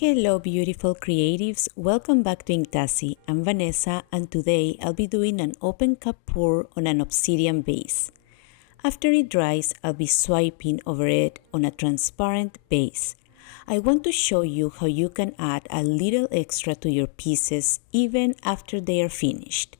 Hello beautiful creatives, welcome back to Inktassi. I'm Vanessa and today I'll be doing an open cup pour on an obsidian base. After it dries, I'll be swiping over it on a transparent base. I want to show you how you can add a little extra to your pieces even after they are finished.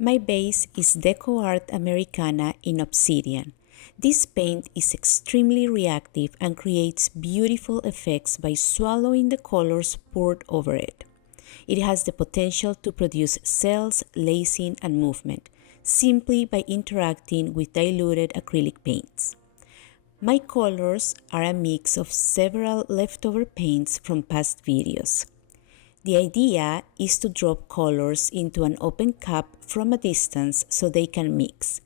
My base is Deco Art Americana in obsidian. This paint is extremely reactive and creates beautiful effects by swallowing the colors poured over it. It has the potential to produce cells, lacing, and movement, simply by interacting with diluted acrylic paints. My colors are a mix of several leftover paints from past videos. The idea is to drop colors into an open cup from a distance so they can mix.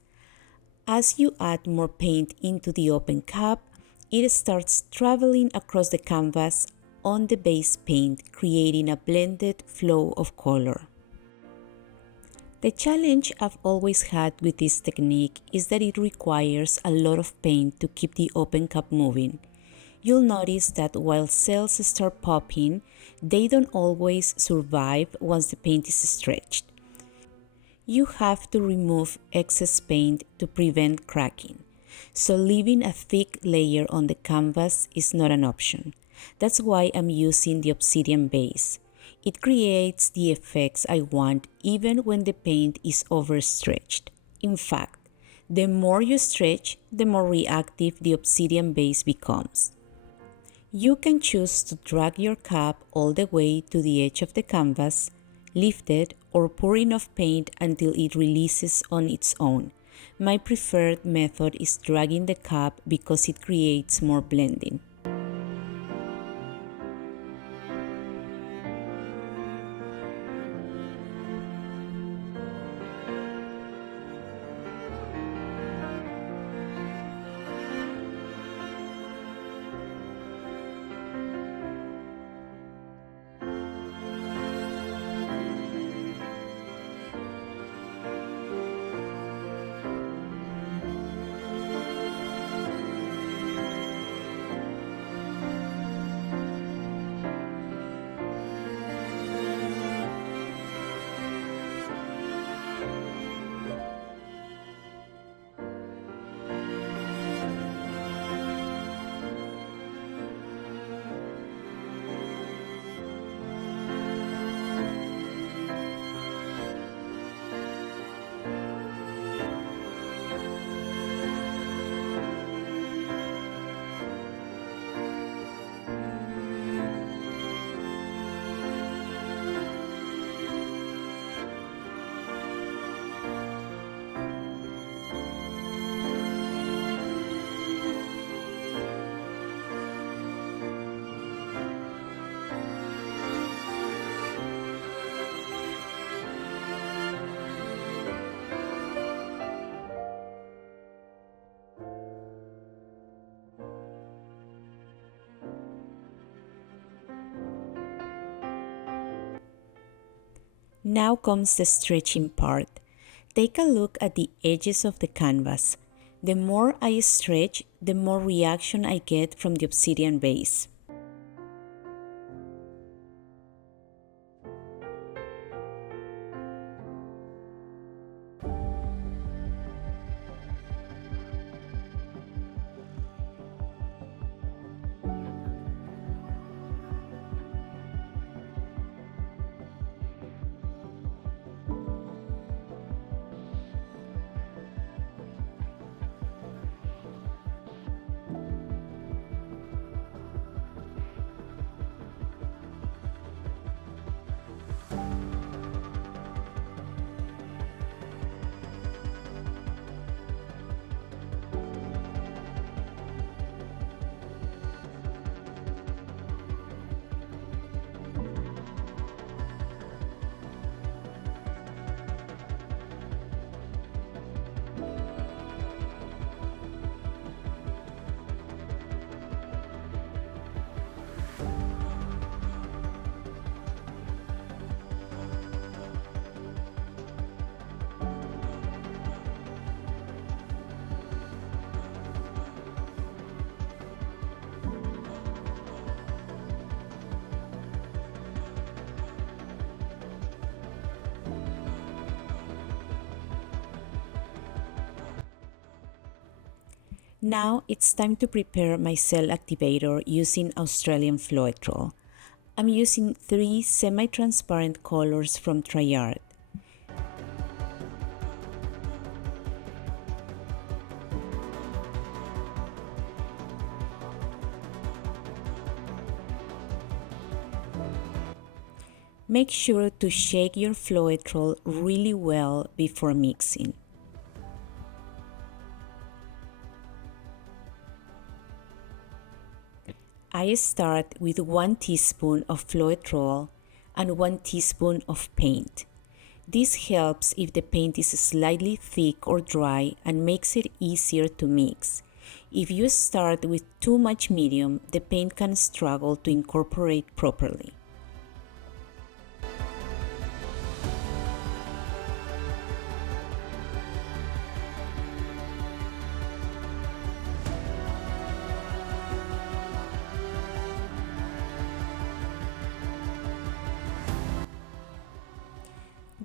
As you add more paint into the open cup, it starts traveling across the canvas on the base paint, creating a blended flow of color. The challenge I've always had with this technique is that it requires a lot of paint to keep the open cup moving. You'll notice that while cells start popping, they don't always survive once the paint is stretched. You have to remove excess paint to prevent cracking, so leaving a thick layer on the canvas is not an option. That's why I'm using the obsidian base. It creates the effects I want even when the paint is overstretched. In fact, the more you stretch, the more reactive the obsidian base becomes. You can choose to drag your cup all the way to the edge of the canvas, lift it, or pour enough paint until it releases on its own. My preferred method is dragging the cup because it creates more blending. Now comes the stretching part. Take a look at the edges of the canvas. The more I stretch, the more reaction I get from the obsidian base. Now it's time to prepare my cell activator using Australian Floetrol. I'm using 3 semi-transparent colors from Triart. Make sure to shake your Floetrol really well before mixing. I start with 1 teaspoon of Floetrol and 1 teaspoon of paint. This helps if the paint is slightly thick or dry and makes it easier to mix. If you start with too much medium, the paint can struggle to incorporate properly.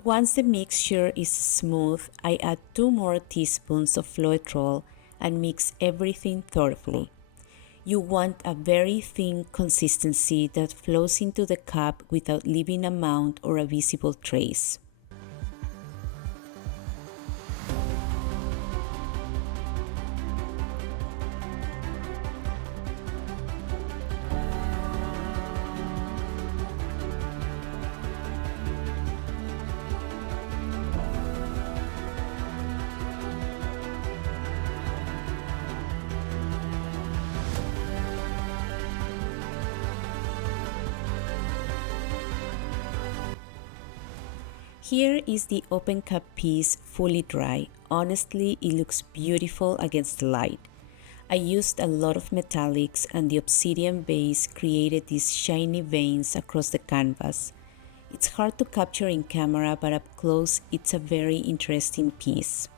Once the mixture is smooth, I add 2 more teaspoons of Floetrol and mix everything thoroughly. You want a very thin consistency that flows into the cup without leaving a mound or a visible trace. Here is the open cup piece fully dry. Honestly, it looks beautiful against the light. I used a lot of metallics and the obsidian base created these shiny veins across the canvas. It's hard to capture in camera, but up close it's a very interesting piece.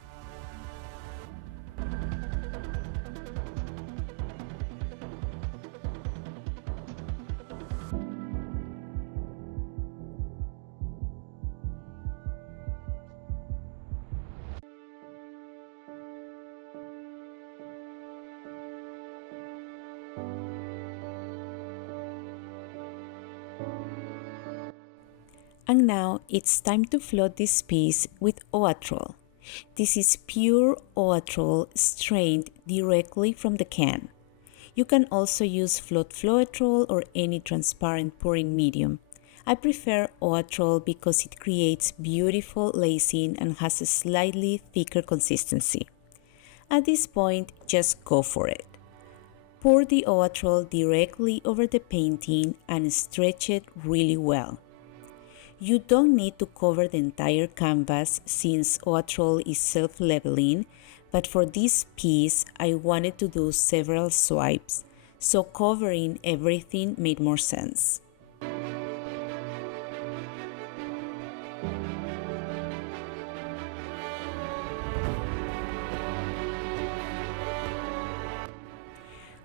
And now it's time to float this piece with Owatrol. This is pure Owatrol strained directly from the can. You can also use Floetrol or any transparent pouring medium. I prefer Owatrol because it creates beautiful lacing and has a slightly thicker consistency. At this point, just go for it. Pour the Owatrol directly over the painting and stretch it really well. You don't need to cover the entire canvas since Owatrol is self-leveling, but for this piece I wanted to do several swipes, so covering everything made more sense.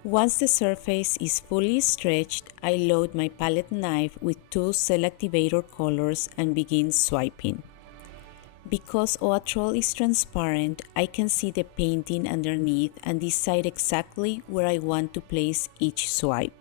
Once the surface is fully stretched, I load my palette knife with 2 cell activator colors and begin swiping. Because Owatrol is transparent, I can see the painting underneath and decide exactly where I want to place each swipe.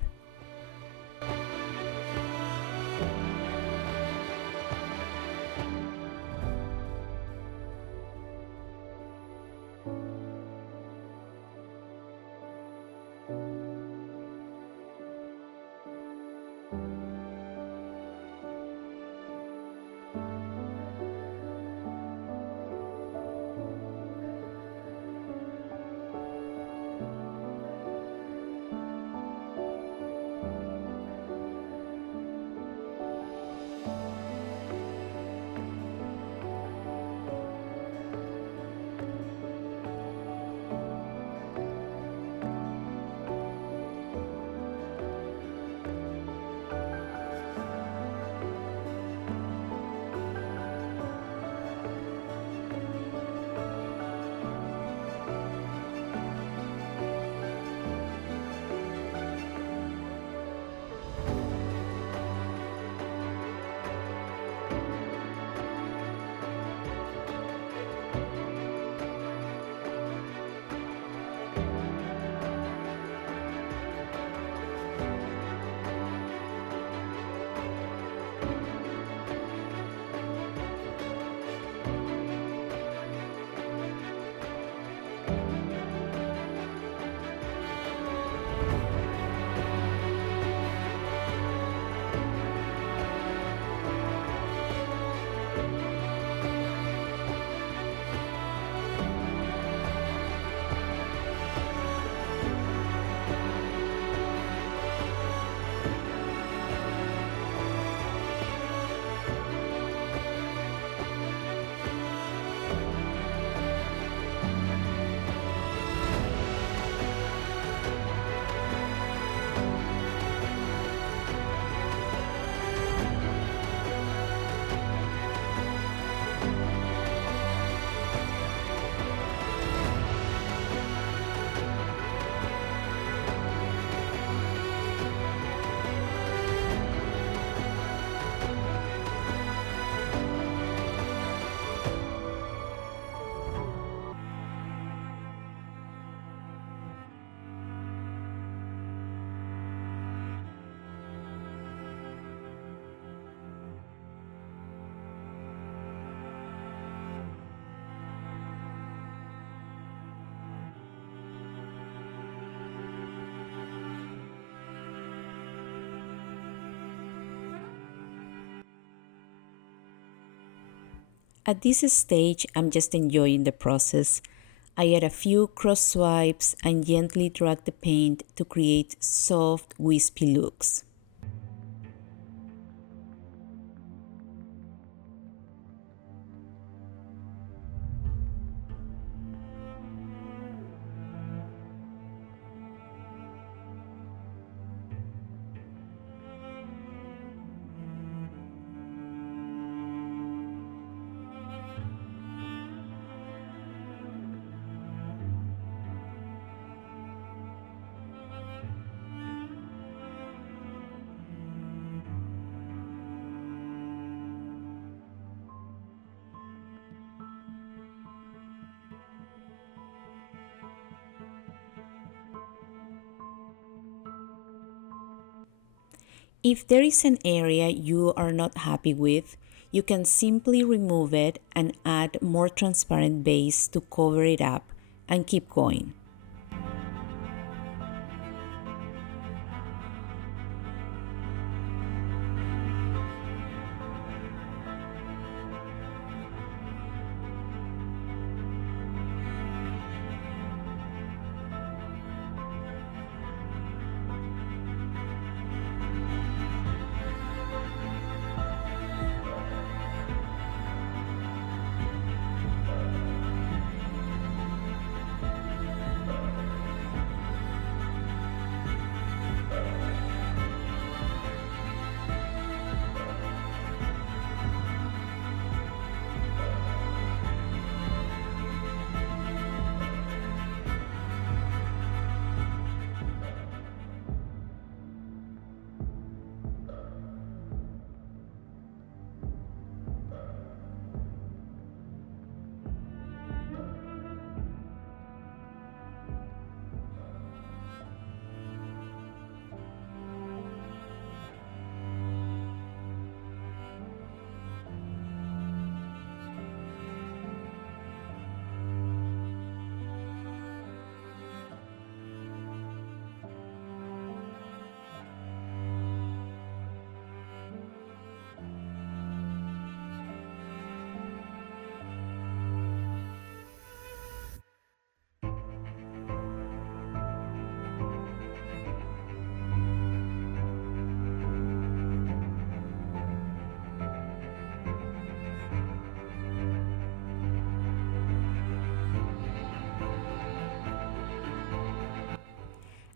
At this stage, I'm just enjoying the process. I add a few cross swipes and gently drag the paint to create soft, wispy looks. If there is an area you are not happy with, you can simply remove it and add more transparent base to cover it up and keep going.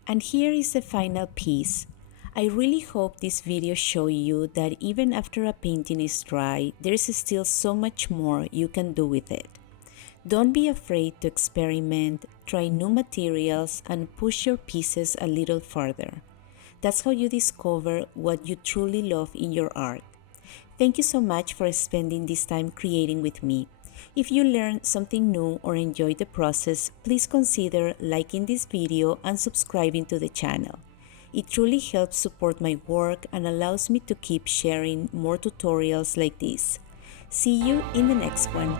And here is the final piece. I really hope this video shows you that even after a painting is dry, there is still so much more you can do with it. Don't be afraid to experiment, try new materials, and push your pieces a little further. That's how you discover what you truly love in your art. Thank you so much for spending this time creating with me. If you learned something new or enjoyed the process, please consider liking this video and subscribing to the channel. It truly helps support my work and allows me to keep sharing more tutorials like this. See you in the next one.